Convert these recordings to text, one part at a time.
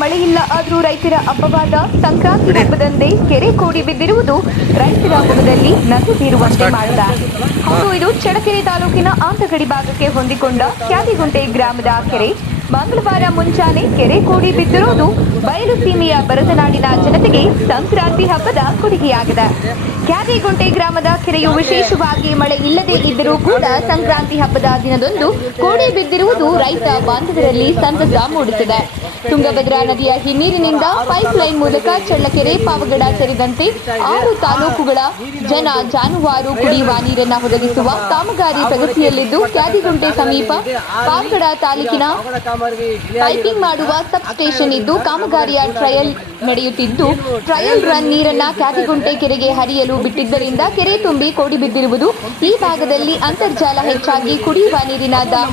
ಮಳೆ ಇಲ್ಲ ಆದರೂ ರೈತರ ಹಬ್ಬವಾದ ಸಂಕ್ರಾಂತಿ ಹಬ್ಬದಂದೇ ಕೆರೆ ಕೋಡಿ ಬಿದ್ದಿರುವುದು ರೈತರ ಹಬ್ಬದಲ್ಲಿ ನದಿ ತೀರುವಂತೆ ಮಾಡಿದ. ಹೌದು, ಇದು ಚಡಕೆರೆ ತಾಲೂಕಿನ ಆಂತಗಡಿ ಭಾಗಕ್ಕೆ ಹೊಂದಿಕೊಂಡ ಕ್ಯಾದಿಗುಂಟೆ ಗ್ರಾಮದ ಕೆರೆ. ಮಂಗಳವಾರ ಮುಂಜಾನೆ ಕೆರೆ ಕೋಡಿ ಬಿದ್ದಿರುವುದು ಬಯಲು ಸೀಮೆಯ ಬರತನಾಡಿನ ಜನತೆಗೆ ಸಂಕ್ರಾಂತಿ ಹಬ್ಬದ ಕೊಡುಗೆಯಾಗಿದೆ. ಕ್ಯಾದಿಗುಂಟೆ ಗ್ರಾಮದ ಕೆರೆಯು ವಿಶೇಷವಾಗಿ ಮಳೆ ಇಲ್ಲದೆ ಇದ್ದರೂ ಕೂಡ ಸಂಕ್ರಾಂತಿ ಹಬ್ಬದ ದಿನದಂದು ಕೋಡಿ ಬಿದ್ದಿರುವುದು ರೈತ ಬಾಂಧವರಲ್ಲಿ ಸಂತಸ ಮೂಡಿಸಿದೆ. ತುಂಗಭದ್ರಾ ನದಿಯ ಹಿನ್ನೀರಿನಿಂದ ಪೈಪ್ ಲೈನ್ ಮೂಲಕ ಚಳ್ಳಕೆರೆ ಪಾವಗಡ ಸೇರಿದಂತೆ ಆರು ತಾಲೂಕುಗಳ ಜನ ಜಾನುವಾರು ಕುಡಿಯುವ ನೀರನ್ನ ಒದಗಿಸುವ ಕಾಮಗಾರಿ ಪ್ರಗತಿಯಲ್ಲಿದ್ದು ಕ್ಯಾದಿಗುಂಟೆ ಸಮೀಪ ಪಾವಗಡ ತಾಲೂಕಿನ ಪೈಪಿಂಗ್ ಮಾಡುವ ಸಬ್ ಸ್ಟೇಷನ್ ಇದ್ದು ಕಾಮಗಾರಿಯ ಟ್ರಯಲ್ ನಡೆಯುತ್ತಿದ್ದು ಟ್ರಯಲ್ ರನ್ ನೀರನ್ನ ಕ್ಯಾದಿಗುಂಟೆ ಕೆರೆಗೆ ಹರಿಯಲು ಬಿಟ್ಟಿದ್ದರಿಂದ ಕೆರೆ ತುಂಬಿ ಕೋಡಿ ಬಿದ್ದಿರುವುದು. ಈ ಭಾಗದಲ್ಲಿ ಅಂತರ್ಜಾಲ ಹೆಚ್ಚಾಗಿ ಕುಡಿಯುವ ನೀರಿನ ದಾಹ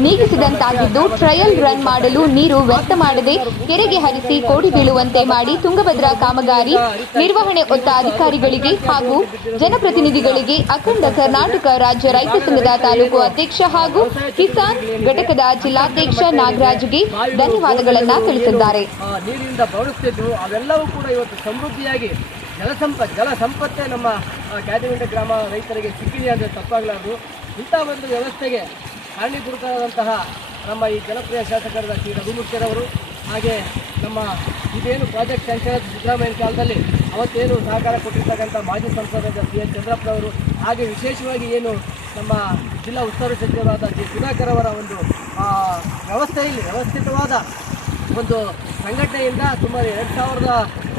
ನೀಗಿಸಿದಂತಾಗಿದ್ದು ಟ್ರಯಲ್ ರನ್ ಮಾಡಲು ನೀರು ವ್ಯರ್ಥ ಮಾಡದೆ ಕೆರೆಗೆ ಹರಿಸಿ ಕೋಡಿ ಬೀಳುವಂತೆ ಮಾಡಿ ತುಂಗಭದ್ರಾ ಕಾಮಗಾರಿ, ನಿರ್ವಹಣೆ ಹೊತ್ತ ಅಧಿಕಾರಿಗಳಿಗೆ ಹಾಗೂ ಜನಪ್ರತಿನಿಧಿಗಳಿಗೆ ಅಖಂಡ ಕರ್ನಾಟಕ ರಾಜ್ಯ ರೈತ ಸಂಘದ ತಾಲೂಕು ಅಧ್ಯಕ್ಷ ಹಾಗೂ ಕಿಸಾನ್ ಘಟಕದ ಜಿಲ್ಲಾಧ್ಯಕ್ಷ ನಾಗರಾಜ್ಗೆ ಧನ್ಯವಾದಗಳನ್ನ ತಿಳಿಸಿದ್ದಾರೆ. ನೀರಿನಿಂದ ಬಳಸ್ತಿದ್ರು ಅವೆಲ್ಲವೂ ಕೂಡ ಇವತ್ತು ಸಮೃದ್ಧಿಯಾಗಿ ಜಲಸಂಪ ಜಲ ಸಂಪತ್ತೇ ನಮ್ಮ ಕ್ಯಾದಿಗುಂಟೆ ಗ್ರಾಮ ರೈತರಿಗೆ ಸಿಕ್ಕಿದೆ ಅಂದರೆ ತಪ್ಪಾಗಲಾರದು. ಇಂಥ ಒಂದು ವ್ಯವಸ್ಥೆಗೆ ಕಾರಣೀಭೂತರಾದಂತಹ ನಮ್ಮ ಈ ಜನಪ್ರಿಯ ಶಾಸಕರಾದ ಶ್ರೀ ರಘುಮೂರ್ತಿರವರು ಹಾಗೆ ನಮ್ಮ ಇದೇನು ಪ್ರಾಜೆಕ್ಟ್ ಸಂಚಾಲಕ ಸಿದ್ದರಾಮಯ್ಯ ಕಾಲದಲ್ಲಿ ಅವತ್ತೇನು ಸಹಕಾರ ಕೊಟ್ಟಿರ್ತಕ್ಕಂಥ ಮಾಜಿ ಸಂಸದರಾದ ಸಿ ಎನ್ ಚಂದ್ರಪ್ಪನವರು ಹಾಗೆ ವಿಶೇಷವಾಗಿ ಏನು ನಮ್ಮ ಜಿಲ್ಲಾ ಉಸ್ತುವಾರಿ ಸಚಿವರಾದ ಜಿ ಸುಧಾಕರ್ ಅವರ ಒಂದು ವ್ಯವಸ್ಥೆಯಲ್ಲಿ ವ್ಯವಸ್ಥಿತವಾದ ಒಂದು ಸಂಘಟನೆಯಿಂದ ಸುಮಾರು ಎರಡು ಸಾವಿರದ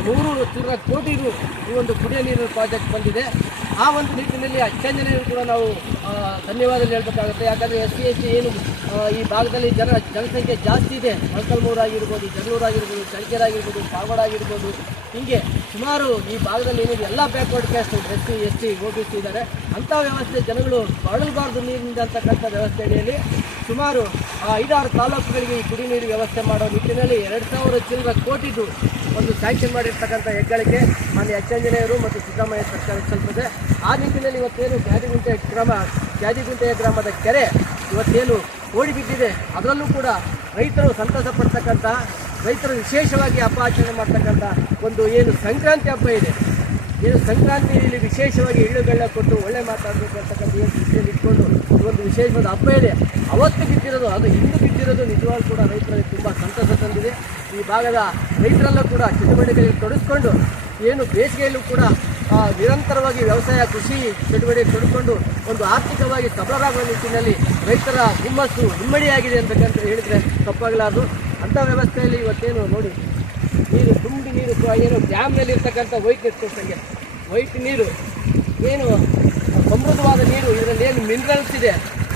ನೂರು ಚಿಲ್ಲರ ಕೋಟಿ ರು ಈ ಒಂದು ಕುಡಿಯ ನೀರಿನ ಪ್ರಾಜೆಕ್ಟ್ ಬಂದಿದೆ. ಆ ಒಂದು ನಿಟ್ಟಿನಲ್ಲಿ ಅಚ್ಚಂಜನೆಯನ್ನು ಕೂಡ ನಾವು ಧನ್ಯವಾದಗಳು ಧನ್ಯವಾದ ಹೇಳ್ಬೇಕಾಗುತ್ತೆ. ಯಾಕಂದರೆ ಎಸ್ ಸಿ ಎಸ್ ಟಿ ಏನು ಈ ಭಾಗದಲ್ಲಿ ಜನ, ಜನಸಂಖ್ಯೆ ಜಾಸ್ತಿ ಇದೆ. ಮೊಳಕಲ್ಮೂರು ಆಗಿರ್ಬೋದು, ಜಗಳೂರು ಆಗಿರ್ಬೋದು, ಚಳ್ಳಕೆರೆ ಆಗಿರ್ಬೋದು ಪಾವಗಡ ಆಗಿರ್ಬೋದು. ಹೀಗೆ ಸುಮಾರು ಈ ಭಾಗದಲ್ಲಿ ಏನಿದೆ, ಎಲ್ಲ backward caste S C S T O B C ಇದ್ದಾರೆ. ಅಂಥ ವ್ಯವಸ್ಥೆ ಜನಗಳು ಬಳಲಬಾರ್ದು ನೀರಿನಿಂದ ಅಂತಕ್ಕಂಥ ವ್ಯವಸ್ಥೆ ಅಡಿಯಲ್ಲಿ ಸುಮಾರು ಐದಾರು ತಾಲೂಕುಗಳಿಗೆ ಈ ಕುಡಿ ನೀರು ವ್ಯವಸ್ಥೆ ಮಾಡೋ ನಿಟ್ಟಿನಲ್ಲಿ ಎರಡು ಸಾವಿರ ಚಿಲ್ಲರ ಕೋಟಿದು ಒಂದು ಸ್ಯಾಂಕ್ಷನ್ ಮಾಡಿರ್ತಕ್ಕಂಥ ಹೆಗ್ಗಳಿಕೆ ಮಾನ್ಯ ಅಚ್ಚಂಜನೆಯರು ಮತ್ತು ಸಿದ್ದರಾಮಯ್ಯ ಸರ್ಕಾರ ಸಲ್ಲಿಸಿದೆ ಆ ನಿಟ್ಟಿನಲ್ಲಿ ಇವತ್ತೇನು ಕ್ಯಾದಿಗುಂಟೆ ಗ್ರಾಮ ಕ್ಯಾದಿಗುಂಟೆಯ ಗ್ರಾಮದ ಕೆರೆ ಇವತ್ತೇನು ಓಡಿಬಿದ್ದಿದೆ. ಅದರಲ್ಲೂ ಕೂಡ ರೈತರು ಸಂತಸ ಪಡ್ತಕ್ಕಂಥ, ರೈತರು ವಿಶೇಷವಾಗಿ ಹಬ್ಬ ಆಚರಣೆ ಮಾಡ್ತಕ್ಕಂಥ ಒಂದು ಏನು ಸಂಕ್ರಾಂತಿ ಹಬ್ಬ ಇದೆ. ಏನು ಸಂಕ್ರಾಂತಿಯಲ್ಲಿ ವಿಶೇಷವಾಗಿ ಎಳ್ಳುಗಳ್ಳ ಕೊಟ್ಟು ಒಳ್ಳೆ ಮಾತಾಡಬೇಕು ಅಂತಕ್ಕಂಥ ಏನು ದೃಷ್ಟಿಯಲ್ಲಿ ಇಟ್ಕೊಂಡು ಒಂದು ವಿಶೇಷವಾದ ಹಬ್ಬ ಇದೆ. ಅವತ್ತು ಬಿದ್ದಿರೋದು, ಅದು ಇಂದು ಬಿದ್ದಿರೋದು ನಿಜವಾಗ್ಲೂ ಕೂಡ ರೈತರಲ್ಲಿ ತುಂಬ ಸಂತಸ ತಂದಿದೆ. ಈ ಭಾಗದ ರೈತರೆಲ್ಲ ಕೂಡ ಚಟುವಟಿಕೆಯಲ್ಲಿ ತೊಡಗಿಸ್ಕೊಂಡು ಏನು ಬೇಸಿಗೆಯಲ್ಲೂ ಕೂಡ ನಿರಂತರವಾಗಿ ವ್ಯವಸಾಯ, ಕೃಷಿ ಚಟುವಟಿಕೆ ತೊಡಕೊಂಡು ಒಂದು ಆರ್ಥಿಕವಾಗಿ ಸಬಲರಾಗುವ ನಿಟ್ಟಿನಲ್ಲಿ ರೈತರ ಹುಮ್ಮಸ್ಸು ಹಿಮ್ಮಡಿಯಾಗಿದೆ ಅಂತಕ್ಕಂಥ ಹೇಳಿದರೆ ತಪ್ಪಾಗಲಾರದು. ಅಂಥ ವ್ಯವಸ್ಥೆಯಲ್ಲಿ ಇವತ್ತೇನು ನೋಡಿ ನೀರು ತುಂಬಿ ನೀರು ಏನು ಡ್ಯಾಮ್ನಲ್ಲಿ ಇರ್ತಕ್ಕಂಥ ವೈಟ್ ನೀರು ವೈಟ್ ನೀರು, ಏನು ಸಮೃದ್ಧವಾದ ನೀರು, ಇದರಲ್ಲಿ ಏನು ಮಿನರಲ್ಸ್ ಇದೆ.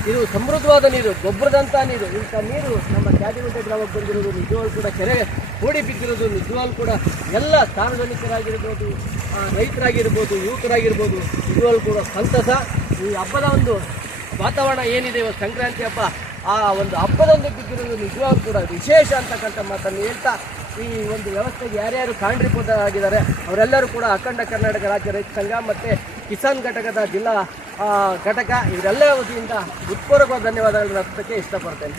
ಇದು ಸಮೃದ್ಧವಾದ ನೀರು, ಗೊಬ್ಬರದಂಥ ನೀರು. ಇಂಥ ನೀರು ನಮ್ಮ ಕ್ಯಾದಿಗುಂಟೆ ಗ್ರಾಮಕ್ಕೆ ಬಂದಿರೋದು, ನಿಜವಾಗ್ಲೂ ಕೂಡ ಕೆರೆ ಕೋಡಿ ಬಿದ್ದಿರೋದು, ನಿಜವಾಗ್ಲೂ ಕೂಡ ಎಲ್ಲ ಸಾರ್ವಜನಿಕರಾಗಿರ್ಬೋದು ರೈತರಾಗಿರ್ಬೋದು, ಯುವಕರಾಗಿರ್ಬೋದು, ನಿಜವಾಗ್ಲೂ ಕೂಡ ಸಂತಸ. ಈ ಹಬ್ಬದ ಒಂದು ವಾತಾವರಣ ಏನಿದೆ ಇವತ್ತು ಸಂಕ್ರಾಂತಿ ಹಬ್ಬ? ಆ ಒಂದು ಹಬ್ಬದೊಂದು ಬಿದ್ದಿರೋದು ನಿಜವಾಗ್ಲೂ ಕೂಡ ವಿಶೇಷ ಅಂತಕ್ಕಂಥ ಮಾತನ್ನು ಹೇಳ್ತಾ ಈ ಒಂದು ವ್ಯವಸ್ಥೆಗೆ ಯಾರ್ಯಾರು ಕಾರಣೀಭೂತರಾಗಿದ್ದಾರೆ ಅವರೆಲ್ಲರೂ ಕೂಡ ಅಖಂಡ ಕರ್ನಾಟಕ ರಾಜ್ಯ ರೈತ ಸಂಘ ಮತ್ತು ಕಿಸಾನ್ ಘಟಕದ ಜಿಲ್ಲಾ ಘಟಕ ಇವರೆಲ್ಲ ವತಿಯಿಂದ ಉತ್ಪೂರ್ವಕವಾದ ಧನ್ಯವಾದಗಳನ್ನು ಅರ್ಪಿಸೋಕ್ಕೆ ಇಷ್ಟಪಡ್ತೇನೆ.